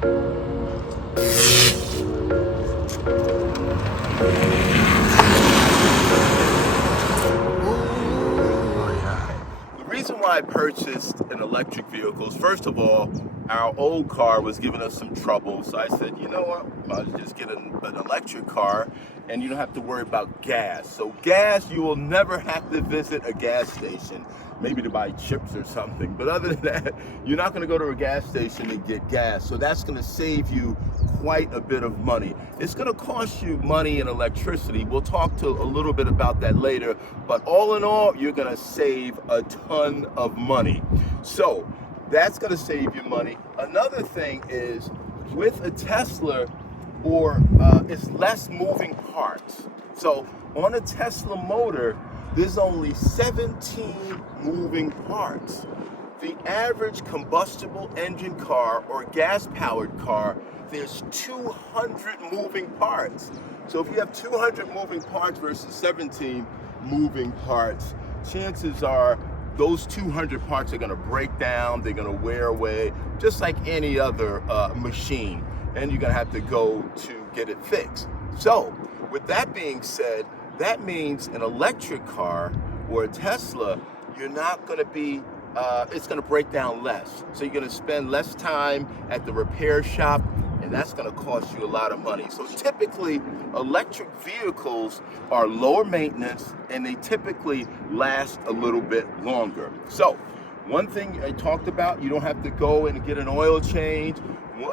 The reason why I purchased an electric vehicle is, first of all, our old car was giving us some trouble. So I said, you know what, I'll just get an electric car and you don't have to worry about gas. So gas, you will never have to visit a gas station, maybe to buy chips or something. But other than that, you're not going to go to a gas station to get gas. So that's going to save you quite a bit of money. It's going to cost you money and electricity. We'll talk to a little bit about that later, but all in all, you're going to save a ton of money. So that's going to save you money. Another thing is, with a Tesla, it's less moving parts. So on a Tesla motor, there's only 17 moving parts. The average combustible engine car or gas-powered car, there's 200 moving parts. So if you have 200 moving parts versus 17 moving parts, chances are those 200 parts are going to break down, they're going to wear away, just like any other machine, and you're going to have to go to get it fixed. So with that being said, that means an electric car or a Tesla, you're not going to be it's going to break down less. So you're going to spend less time at the repair shop, and that's going to cost you a lot of money. So typically, electric vehicles are lower maintenance, and they typically last a little bit longer. So one thing I talked about, you don't have to go and get an oil change.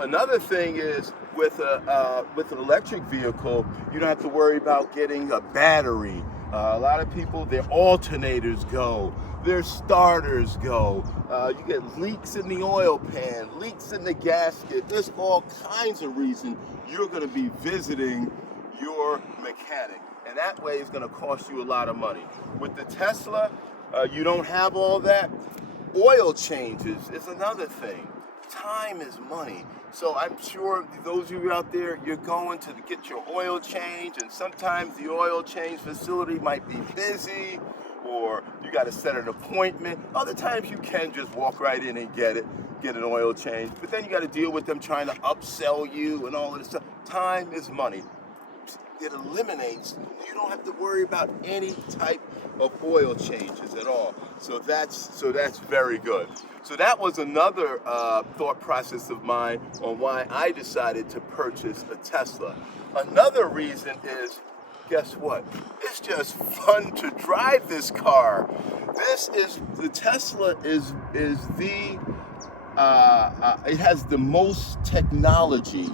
Another thing is, with an electric vehicle, you don't have to worry about getting a battery. A lot of people, their alternators go, their starters go. You get leaks in the oil pan, leaks in the gasket. There's all kinds of reasons you're going to be visiting your mechanic, and that way it's going to cost you a lot of money. With the Tesla, you don't have all that. Oil changes is another thing. Time is money. So I'm sure those of you out there, you're going to get your oil change, and sometimes the oil change facility might be busy, or you got to set an appointment. Other times you can just walk right in and get an oil change. But then you got to deal with them trying to upsell you and all of this stuff. Time is money. It eliminates, you don't have to worry about any type of oil changes at all. So that's very good. So that was another thought process of mine on why I decided to purchase a Tesla. Another reason is, guess what? It's just fun to drive this car. The Tesla is the it has the most technology,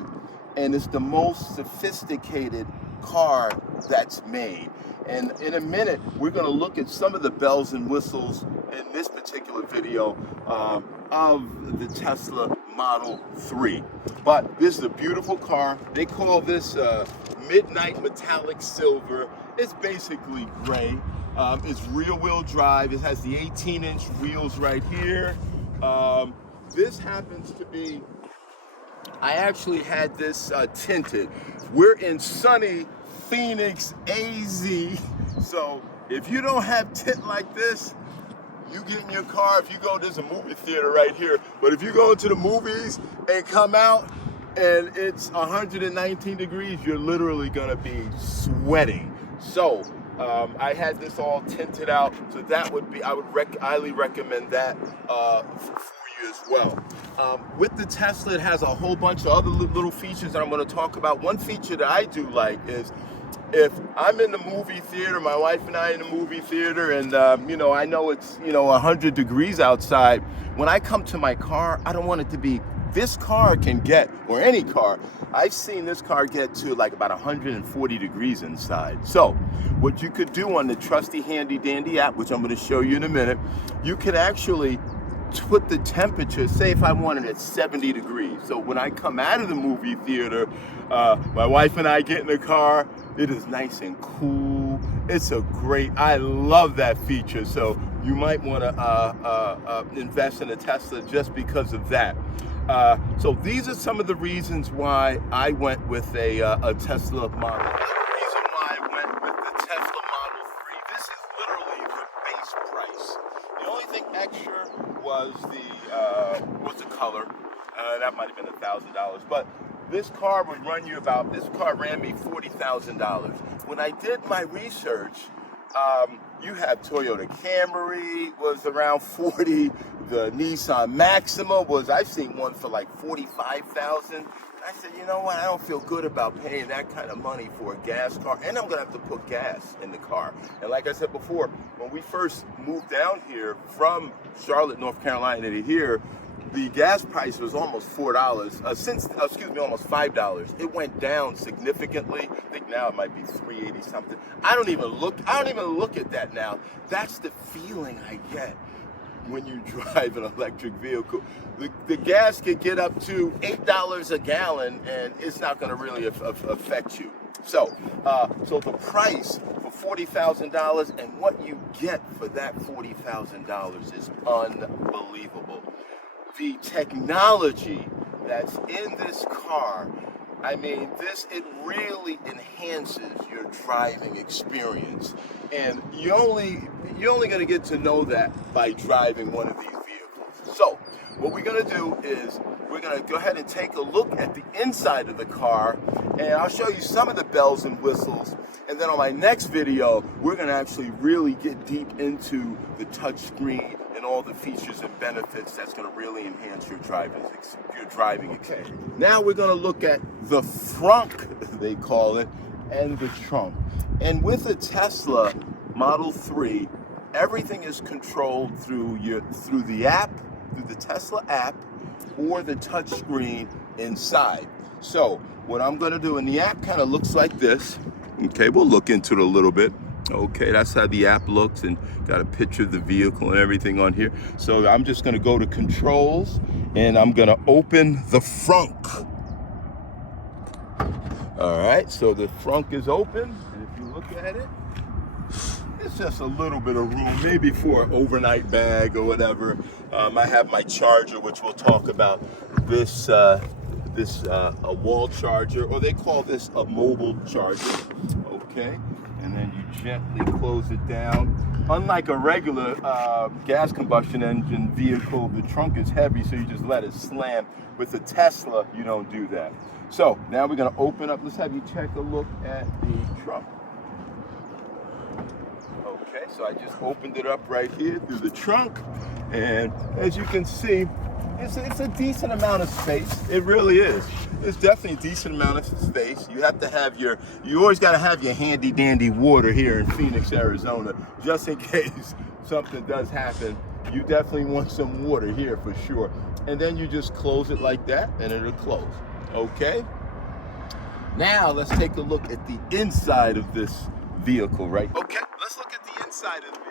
and it's the most sophisticated car that's made. And in a minute, we're going to look at some of the bells and whistles in this particular video of the Tesla Model 3. But this is a beautiful car. They call this midnight metallic silver. It's basically gray. It's rear-wheel drive. It has the 18-inch wheels right here. This happens to be, I actually had this tinted. We're in sunny Phoenix, AZ. So if you don't have tint like this, you get in your car. If you go, there's a movie theater right here. But if you go into the movies and come out and it's 119 degrees, you're literally gonna be sweating. So I had this all tinted out. So that would be, I would highly recommend that for you as well. With the Tesla, it has a whole bunch of other little features that I'm going to talk about. One feature that I do like is, if I'm in the movie theater, my wife and I in the movie theater, and I know it's 100 degrees outside. When I come to my car, I don't want it to be. This car can get, or any car, I've seen this car get to like about 140 degrees inside. So what you could do on the trusty handy dandy app, which I'm going to show you in a minute, you could actually put the temperature, say if I wanted it 70 degrees. So when I come out of the movie theater, my wife and I get in the car, it is nice and cool. I love that feature. So you might want to invest in a Tesla just because of that. So these are some of the reasons why I went with a Tesla Model. The reason why I went with the Tesla Model 3, this is literally the base price. The only thing extra was the color. That might have been $1,000. But this car would run you about, this car ran me $40,000. When I did my research, you have Toyota Camry was around 40. The Nissan Maxima was, I've seen one for like 45,000. I said, you know what, I don't feel good about paying that kind of money for a gas car, and I'm gonna have to put gas in the car. And like I said before, when we first moved down here from Charlotte, North Carolina to here, the gas price was almost $4, almost $5. It went down significantly. I think now it might be $3.80 something. I don't even look at that now. That's the feeling I get when you drive an electric vehicle. The gas could get up to $8 a gallon, and it's not going to really affect you. So the price for $40,000 and what you get for that $40,000 is unbelievable. The technology that's in this car, I mean, it really enhances your driving experience, and you're only going to get to know that by driving one of these vehicles. So what we're going to do is we're going to go ahead and take a look at the inside of the car, and I'll show you some of the bells and whistles. And then on my next video, we're going to actually really get deep into the touchscreen and all the features and benefits that's going to really enhance your driving experience. Now we're going to look at the Frunk, they call it, and the trunk. And with a Tesla Model 3, everything is controlled through the app, through the Tesla app, or the touchscreen inside. So what I'm going to do, and the app kind of looks like this. Okay, we'll look into it a little bit. Okay, that's how the app looks, and got a picture of the vehicle and everything on here. So I'm just going to go to controls, and I'm going to open the Frunk. All right, so the Frunk is open, and if you look at it, it's just a little bit of room, maybe for an overnight bag or whatever. I have my charger, which we'll talk about. This a wall charger, or they call this a mobile charger. Okay, and then you gently close it down. Unlike a regular gas combustion engine vehicle, the trunk is heavy, so you just let it slam. With a Tesla, you don't do that. So now we're going to open up. Let's have you take a look at the trunk. Okay, so I just opened it up right here through the trunk, and as you can see, it's a decent amount of space. It really is. It's definitely a decent amount of space. You have to have you always got to have your handy dandy water here in Phoenix, Arizona, just in case something does happen. You definitely want some water here for sure. And then you just close it like that, and it'll close. Okay? Now let's take a look at the inside of this vehicle, right? Okay, let's look at the inside of the vehicle.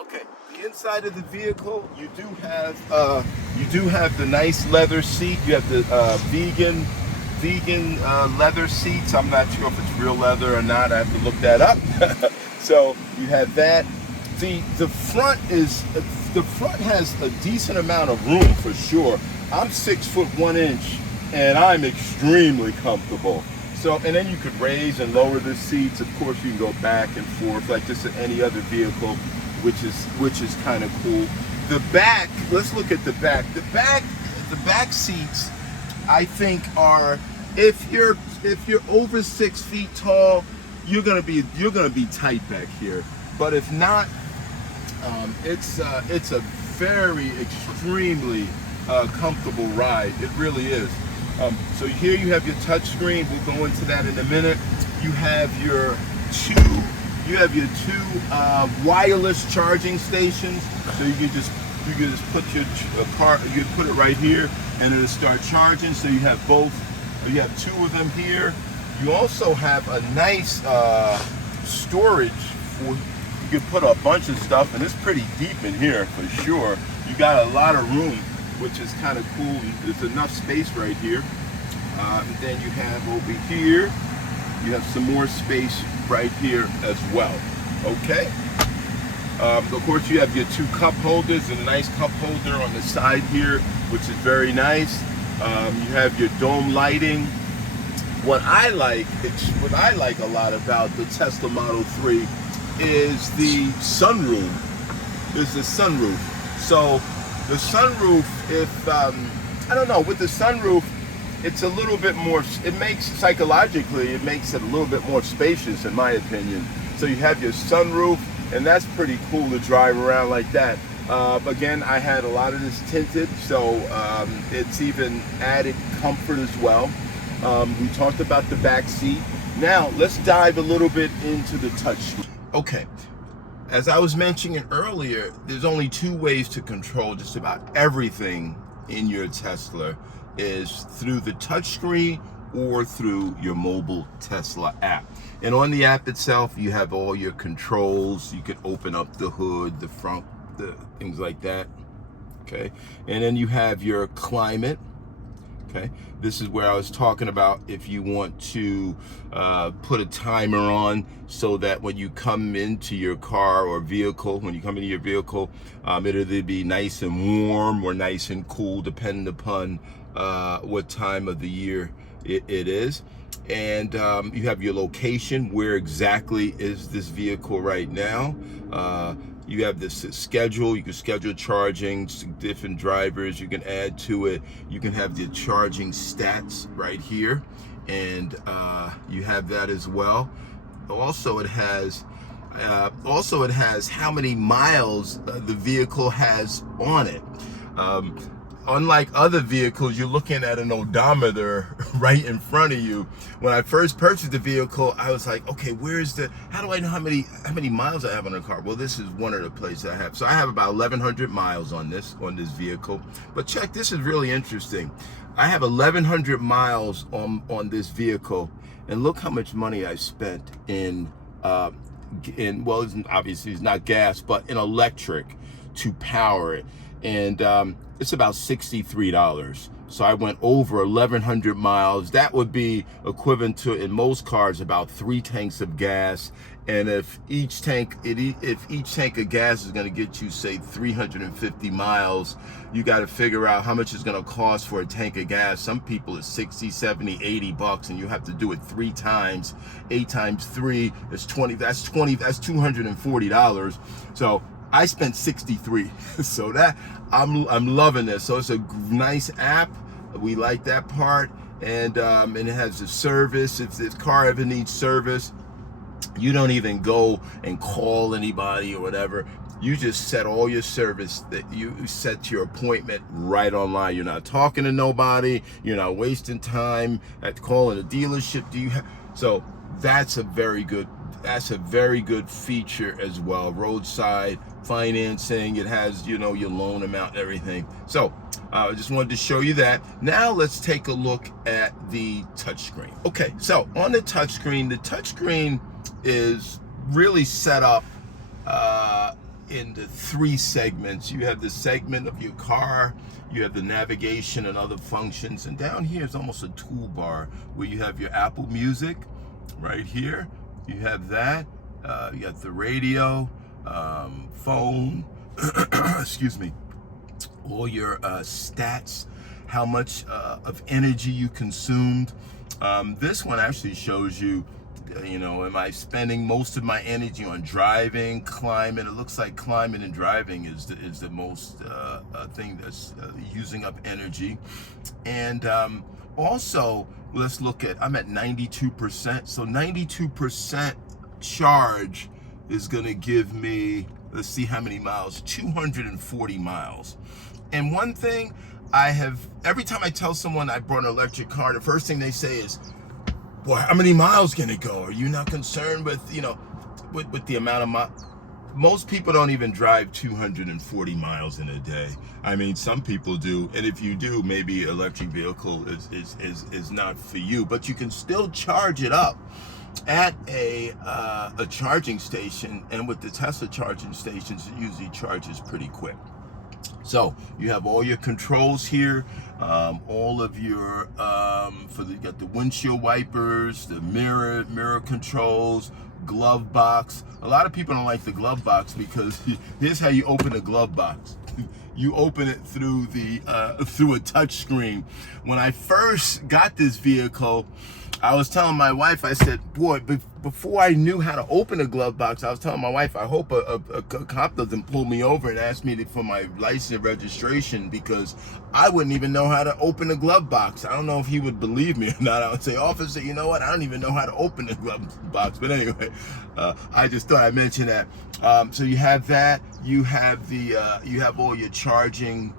Okay, the inside of the vehicle, you do have the nice leather seat. You have the vegan leather seats. I'm not sure if it's real leather or not. I have to look that up. So you have that. The front has a decent amount of room for sure. I'm 6'1" and I'm extremely comfortable. So, and then you could raise and lower the seats. Of course, you can go back and forth like just any other vehicle, which is kind of cool. The back, let's look at the back. The back seats, I think, are, if you're over 6 feet tall, you're gonna be tight back here. But if not, it's a very extremely comfortable ride. It really is. So here you have your touch screen. We'll go into that in a minute. You have your two wireless charging stations. So you can just put your car, you put it right here, and it'll start charging. So you have both. You have two of them here. You also have a nice storage for. You can put a bunch of stuff, and it's pretty deep in here for sure. You got a lot of room, which is kind of cool. There's enough space right here. And then you have over here, you have some more space right here as well. Okay. Of course, you have your two cup holders and a nice cup holder on the side here, which is very nice. You have your dome lighting. What I like a lot about the Tesla Model 3 is the sunroof. So the sunroof if I don't know, with the sunroof, it's a little bit more, it makes, psychologically, it makes it a little bit more spacious, in my opinion. So you have your sunroof, and that's pretty cool to drive around like that. Again, I had a lot of this tinted, so it's even added comfort as well. We talked about the back seat. Now, let's dive a little bit into the touchscreen. Okay, as I was mentioning earlier, there's only two ways to control just about everything in your Tesla, is through the touchscreen or through your mobile Tesla app. And on the app itself, you have all your controls. You can open up the hood, the front, the things like that. Okay, and then you have your climate. Okay, this is where I was talking about if you want to put a timer on so that when you come into your car or vehicle, it'll either be nice and warm or nice and cool, depending upon what time of the year it is. And you have your location, where exactly is this vehicle right now. You have this schedule. You can schedule charging, different drivers you can add to it. You can have the charging stats right here, and you have that as well. Also, it has how many miles the vehicle has on it. Unlike other vehicles, you're looking at an odometer right in front of you. When I first purchased the vehicle, I was like, okay, how do I know how many miles I have on the car? Well, this is one of the places I have. So I have about 1,100 miles on this vehicle. But check, this is really interesting. I have 1,100 miles on this vehicle, and look how much money I spent in well, obviously it's not gas, but in electric to power it. And it's about $63. So I went over 1,100 miles. That would be equivalent to, in most cars, about 3 tanks of gas. And if each tank of gas is going to get you, say, 350 miles, you got to figure out how much it's going to cost for a tank of gas. Some people it's 60, 70, 80 bucks, and you have to do it 3 times. 8 times 3 is 20. That's $240. So I spent 63. So that I'm loving this. So it's a nice app. We like that part, and it has the service. If this car ever needs service, you don't even go and call anybody or whatever. You just set all your service that you set your appointment right online. You're not talking to nobody. You're not wasting time at calling a dealership. So that's a very good feature as well. Roadside financing. It has, your loan amount and everything. So I just wanted to show you that. Now let's take a look at the touchscreen. Okay, so on the touchscreen is really set up into 3 segments. You have the segment of your car, you have the navigation and other functions, and down here is almost a toolbar where you have your Apple Music right here. You have that. You got the radio, phone, excuse me, all your stats, how much of energy you consumed. This one actually shows you, am I spending most of my energy on driving, climate? It looks like climate and driving is the most thing that's using up energy. And also, let's look at, I'm at 92%. So 92% charge is going to give me, let's see how many miles, 240 miles. And one thing every time I tell someone I brought an electric car, the first thing they say is, boy, how many miles can it go? Are you not concerned with, with the amount of miles? Most people don't even drive 240 miles in a day. I mean, some people do, and if you do, maybe electric vehicle is not for you, but you can still charge it up at a charging station, and with the Tesla charging stations, it usually charges pretty quick. So you have all your controls here, all of your you got the windshield wipers, the mirror controls, glove box. A lot of people don't like the glove box because here's how you open a glove box. You open it through a touch screen. When I first got this vehicle, I was telling my wife, I said, boy, before I knew how to open a glove box, I was telling my wife, I hope a cop doesn't pull me over and ask me for my license and registration, because I wouldn't even know how to open a glove box. I don't know if he would believe me or not. I would say, officer, you know what? I don't even know how to open a glove box. But anyway, I just thought I'd mention that. So you have that. You have you have all your charging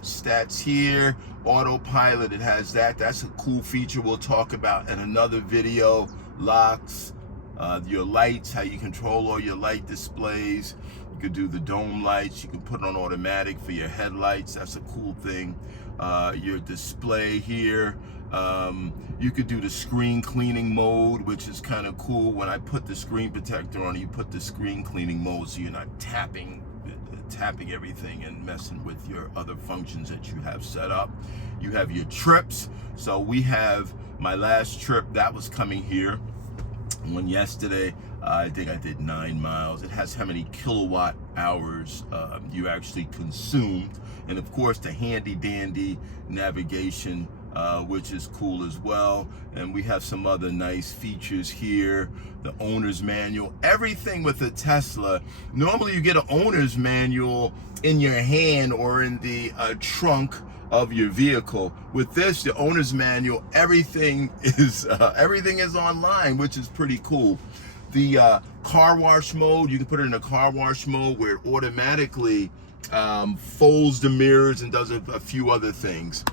stats here. Autopilot, it has that. That's a cool feature we'll talk about in another video. Locks, your lights, how you control all your light displays. You could do the dome lights. You can put it on automatic for your headlights. That's a cool thing. Your display here. You could do the screen cleaning mode, which is kind of cool. When I put the screen protector on, you put the screen cleaning mode, so you're not tapping everything and messing with your other functions that you have set up. You have your trips. So we have my last trip that was coming here. One yesterday, I think I did 9 miles. It has how many kilowatt hours you actually consumed, and of course the handy dandy navigation, which is cool as well. And we have some other nice features here. The owner's manual, everything with a Tesla. Normally you get an owner's manual in your hand or in the trunk of your vehicle. With this, the owner's manual, everything is online, which is pretty cool. The car wash mode, you can put it in a car wash mode where it automatically folds the mirrors and does a few other things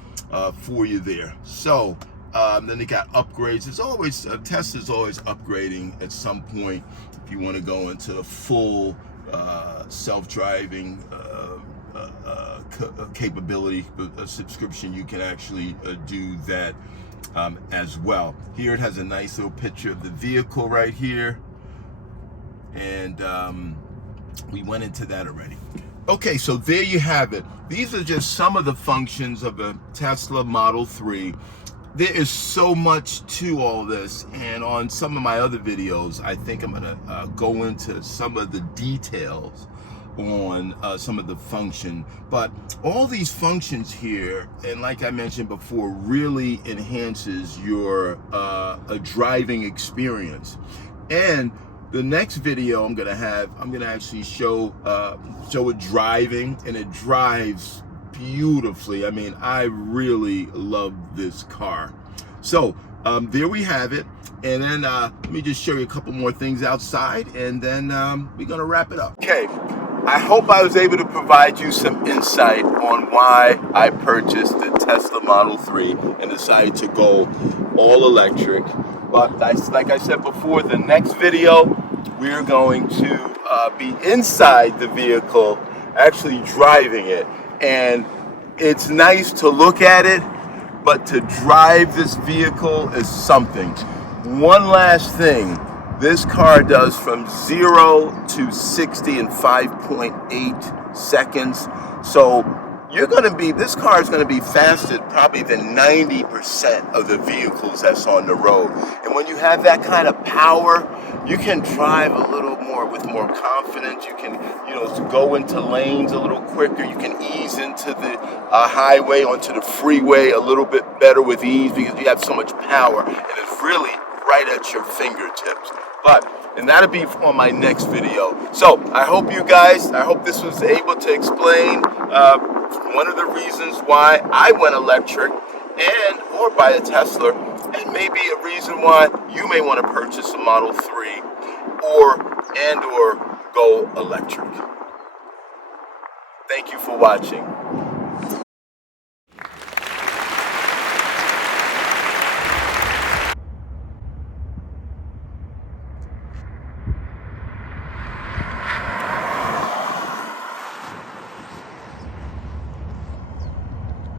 for you there. So then they got upgrades. There's always Tesla's always upgrading at some point. If you want to go into the full self-driving capability subscription, you can actually do that as well. Here it has a nice little picture of the vehicle right here, and we went into that already. Okay, so there you have it. These are just some of the functions of a Tesla Model 3. There is so much to all this, and on some of my other videos, I think I'm gonna go into some of the details on some of the function. But all these functions here, and like I mentioned before, really enhances your driving experience. And the next video I'm gonna actually show it driving, and it drives beautifully. I mean, I really love this car. So there we have it. And then let me just show you a couple more things outside, and then we're gonna wrap it up. Okay, I hope I was able to provide you some insight on why I purchased the Tesla Model 3 and decided to go all electric. But like I said before, the next video, we're going to be inside the vehicle, actually driving it. And it's nice to look at it, but to drive this vehicle is something. One last thing, this car does from 0 to 60 in 5.8 seconds. So this car is gonna be faster probably than 90% of the vehicles that's on the road. And when you have that kind of power, you can drive a little more with more confidence. You can, go into lanes a little quicker. You can ease into the highway, onto the freeway a little bit better with ease, because you have so much power, and it's really right at your fingertips. And that'll be on my next video. So I hope this was able to explain one of the reasons why I went electric or buy a Tesla, and maybe a reason why you may want to purchase a Model 3 or go electric. Thank you for watching.